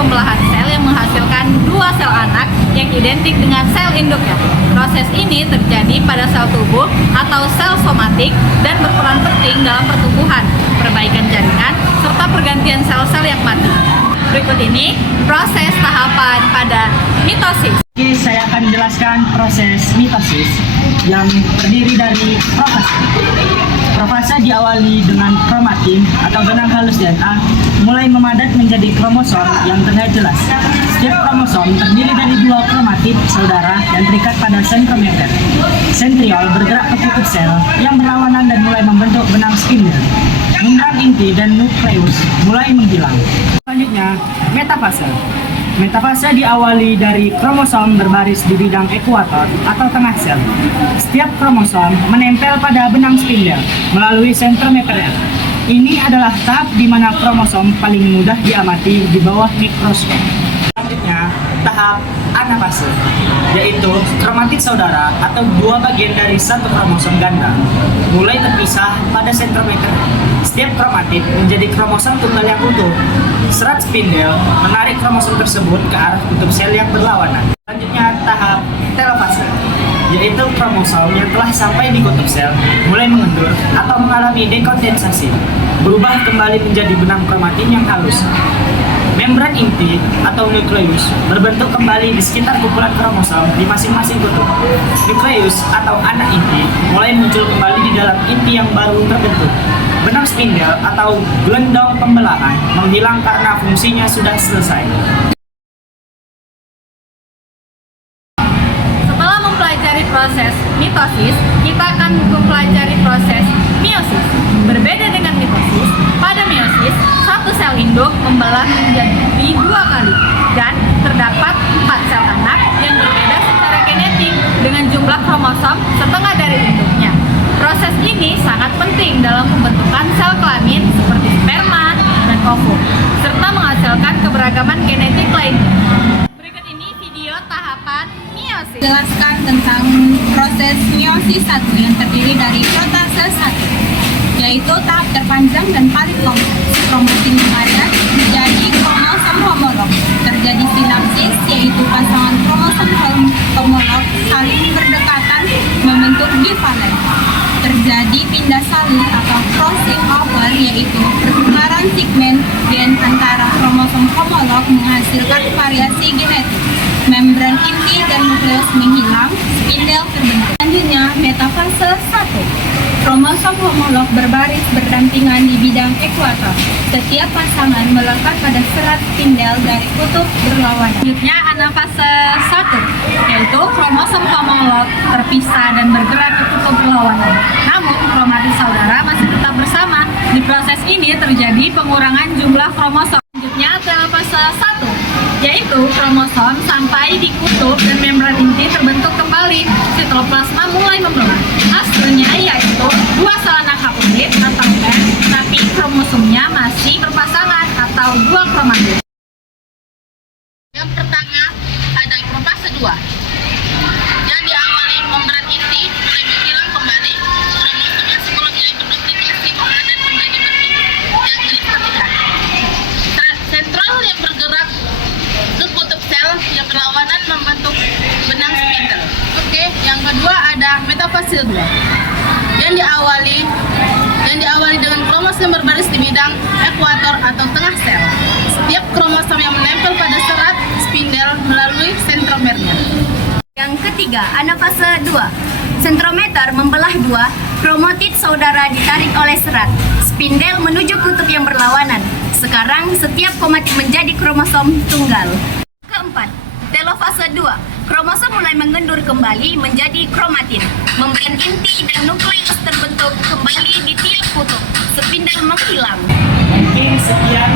pembelahan sel yang menghasilkan dua sel anak yang identik dengan sel induknya. Proses ini terjadi pada sel tubuh atau sel somatik dan berperan penting dalam pertumbuhan, perbaikan jaringan, serta pergantian sel-sel yang mati. Berikut ini proses tahapan pada mitosis. Oke, saya akan jelaskan proses mitosis yang terdiri dari profase. Profase diawali dengan kromatin atau benang halus DNA mulai memadat menjadi kromosom yang terlihat jelas. Setiap kromosom terdiri dari dua kromatid saudara yang terikat pada sentrometer. Sentriol bergerak ke kutub sel yang berlawanan dan mulai membentuk benang spindle. Membran inti dan nukleus mulai menghilang. Selanjutnya, metafase. Metafase diawali dari kromosom berbaris di bidang ekuator atau tengah sel. Setiap kromosom menempel pada benang spindel melalui sentrometer. Ini adalah tahap di mana kromosom paling mudah diamati di bawah mikroskop. Selanjutnya, tahap anafase, yaitu kromatid saudara atau dua bagian dari satu kromosom ganda mulai terpisah pada sentrometer. Setiap kromatid menjadi kromosom tunggal yang utuh. Serat spindel menarik kromosom tersebut ke arah kutub sel yang berlawanan. Selanjutnya tahap telofase, yaitu kromosom yang telah sampai di kutub sel mulai mengendur atau mengalami dekondensasi, berubah kembali menjadi benang kromatin yang halus. Membran inti atau nukleus berbentuk kembali di sekitar kumpulan kromosom di masing-masing kutub. Nukleus atau anak inti mulai muncul kembali di dalam inti yang baru terbentuk. Benang spindel atau gelendong pembelahan menghilang karena fungsinya sudah selesai. Setelah mempelajari proses mitosis, kita akan mempelajari proses meiosis. Berbeda dengan mitosis, pada meiosis, satu sel induk membelah menjadi dua kali dan terdapat 4 sel anak yang berbeda secara genetik dengan jumlah kromosom setengah dari induknya. Proses ini sangat penting dalam pembentukan sel kelamin seperti sperma dan ovum, serta menghasilkan keberagaman genetik lainnya. Berikut ini video tahapan meiosis. Jelaskan tentang proses meiosis 1 yang terdiri dari protase 1, yaitu tahap terpanjang dan paling longgar. Kromatin memadat menjadi kromosom homolog. Terjadi sinapsis, yaitu pasangan kromosom homolog saling berdekatan membentuk divalen. Terjadi pindah salur atau crossing over, yaitu pertukaran segmen gen antara kromosom homolog menghasilkan variasi genetik. Membran inti dan nukleus menghilang, spindel terbentuk. Selanjutnya, metafase 1. Kromosom homolog berbaris berdampingan di bidang ekuator. Setiap pasangan melekat pada serat spindel dari kutub berlawanan. Selanjutnya anafase 1, yaitu kromosom homolog terpisah dan bergerak ke kutub berlawanan. Namun kromatid saudara masih tetap bersama. Di proses ini terjadi pengurangan jumlah kromosom. Selanjutnya telofase 1, yaitu kromosom sampai di kutub dan membran inti terbentuk kembali. Sitoplasma mulai membelah. Hasilnya yaitu dua sel anak haploid atau N, tapi kromosomnya masih berpasangan atau dua kromatid. Yang pertama ada profase 2 yang diawali membran inti mulai menghilang kembali. Kromosom yang sebelumnya berduplikasi memadat menjadi bersih yang jenis terlihat. Sentral yang bergerak ke kutub sel yang berlawanan membentuk benang spindle. Oke, yang kedua ada metafase 2 yang diawali dengan kromosom berbaris di bidang ekuator atau tengah sel. Setiap kromosom yang menempel pada serat spindel melalui sentromernya. Yang ketiga, anafase 2. Sentrometer membelah dua, kromatid saudara ditarik oleh serat. Spindel menuju kutub yang berlawanan. Sekarang setiap kromatid menjadi kromosom tunggal. Keempat, telofase 2. Kromosom mulai mengendur kembali menjadi kromatin. Membran inti dan nukleus terbentuk kembali di tiap kutub. Spindel menghilang. Mungkin sekian